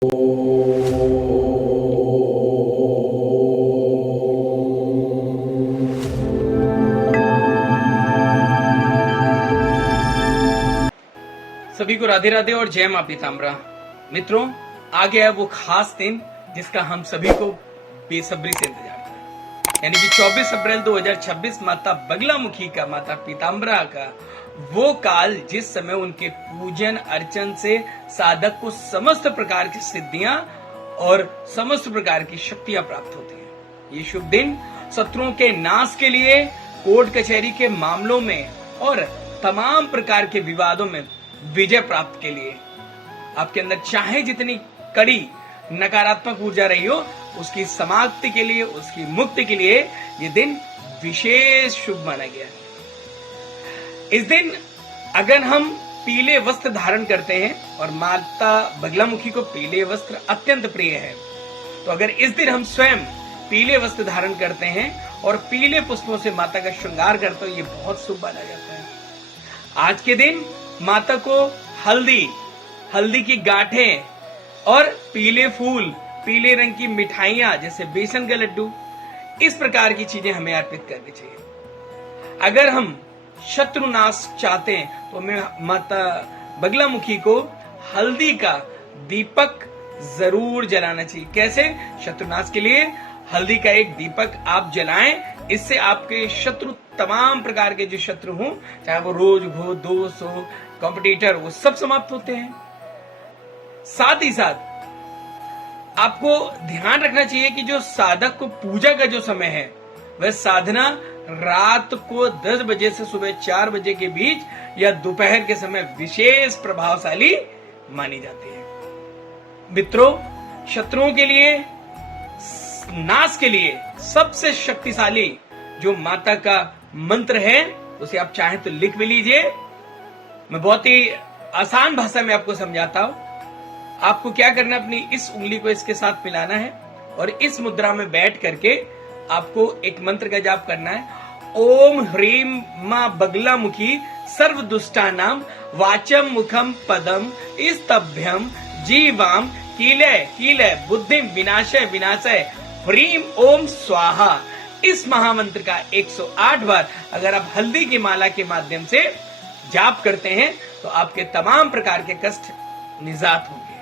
सभी को राधे राधे और जय मां पीताम्बरा। मित्रों, आ गया वो खास दिन जिसका हम सभी को बेसब्री से इंतजार था, यानी कि 24 अप्रैल 2026 माता बगलामुखी का, माता पीताम्बरा का वो काल जिस समय उनके पूजन अर्चन से साधक को समस्त प्रकार की सिद्धियां और समस्त प्रकार की शक्तियां प्राप्त होती हैं। ये शुभ दिन शत्रुओं के नाश के लिए, कोर्ट कचहरी के मामलों में और तमाम प्रकार के विवादों में विजय प्राप्त के लिए, आपके अंदर चाहे जितनी कड़ी नकारात्मक ऊर्जा रही हो, उसकी समाप्ति के लिए, उसकी मुक्ति के लिए ये दिन विशेष शुभ माना गया है। इस दिन अगर हम पीले वस्त्र धारण करते हैं, और माता बगलामुखी को पीले वस्त्र अत्यंत प्रिय है, तो अगर इस दिन हम स्वयं पीले वस्त्र धारण करते हैं और पीले पुष्पों से माता का श्रृंगार करते हो, ये बहुत शुभ माना जाता है। आज के दिन माता को हल्दी की गांठें और पीले फूल, पीले रंग की मिठाइयां जैसे बेसन के लड्डू, इस प्रकार की चीजें हमें अर्पित करनी चाहिए। अगर हम शत्रुनाश चाहते हैं तो हमें माता बगलामुखी को हल्दी का दीपक जरूर जलाना चाहिए। कैसे? शत्रुनाश के लिए हल्दी का एक दीपक आप जलाएं, इससे आपके शत्रु, तमाम प्रकार के जो शत्रु हों, चाहे वो रोज हो, दोस्त हो, कॉम्पिटिटर, वो सब समाप्त होते हैं। साथ ही साथ आपको ध्यान रखना चाहिए कि जो साधक को पूजा का जो समय है, वह साधना रात को 10 बजे से सुबह 4 बजे के बीच या दोपहर के समय विशेष प्रभावशाली मानी जाती है। मित्रों, शत्रुओं के लिए, नाश के लिए सबसे शक्तिशाली जो माता का मंत्र है, उसे आप चाहें तो लिख भी लीजिए। मैं बहुत ही आसान भाषा में आपको समझाता हूं। आपको क्या करना है, अपनी इस उंगली को इसके साथ मिलाना है और इस मुद्रा में बैठ करके आपको एक मंत्र का जाप करना है। ओम ह्रीम मां बगलामुखी सर्व दुष्टानाम वाचम मुखम पदम स्तभ्यम जीवाम कीलय कीलय बुद्धिम विनाशय विनाशय ह्रीम ओम स्वाहा। इस महामंत्र का 108 बार अगर आप हल्दी की माला के माध्यम से जाप करते हैं तो आपके तमाम प्रकार के कष्ट निजात होंगे।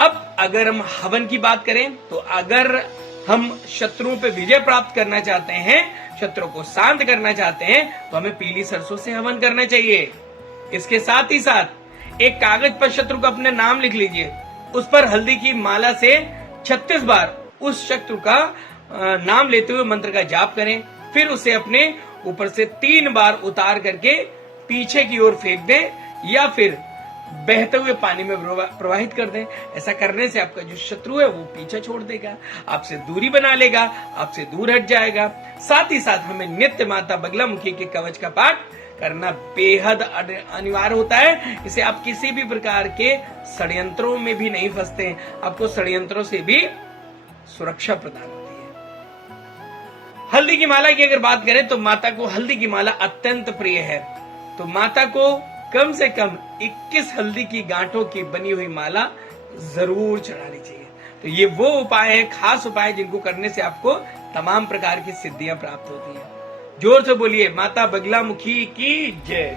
अब अगर हम हवन की बात करें, तो अगर हम शत्रुओं पे विजय प्राप्त करना चाहते हैं, शत्रु को शांत करना चाहते हैं, तो हमें पीली सरसों से हवन करना चाहिए। इसके साथ ही साथ एक कागज पर शत्रु का अपने नाम लिख लीजिए, उस पर हल्दी की माला से 36 बार उस शत्रु का नाम लेते हुए मंत्र का जाप करें। फिर उसे अपने ऊपर से 3 बार उतार करके पीछे की ओर फेंक दें या फिर बहते हुए पानी में प्रवाहित कर दें। ऐसा करने से आपका जो शत्रु है वो पीछे छोड़ देगा, आपसे दूरी बना लेगा, आपसे दूर हट जाएगा। साथ ही साथ हमें नित्य माता बगलामुखी के कवच का पाठ करना बेहद अनिवार्य होता है। इसे आप किसी भी प्रकार के षड्यंत्रों में भी नहीं फंसते हैं, आपको षड्यंत्रों से भी सुरक्षा प्रदान होती है। हल्दी की माला की अगर बात करें तो माता को हल्दी की माला अत्यंत प्रिय है, तो माता को कम से कम 21 हल्दी की गांठों की बनी हुई माला जरूर चढ़ानी चाहिए। तो ये वो उपाय है, खास उपाय, जिनको करने से आपको तमाम प्रकार की सिद्धियां प्राप्त होती हैं। जोर से बोलिए, माता बगलामुखी की जय।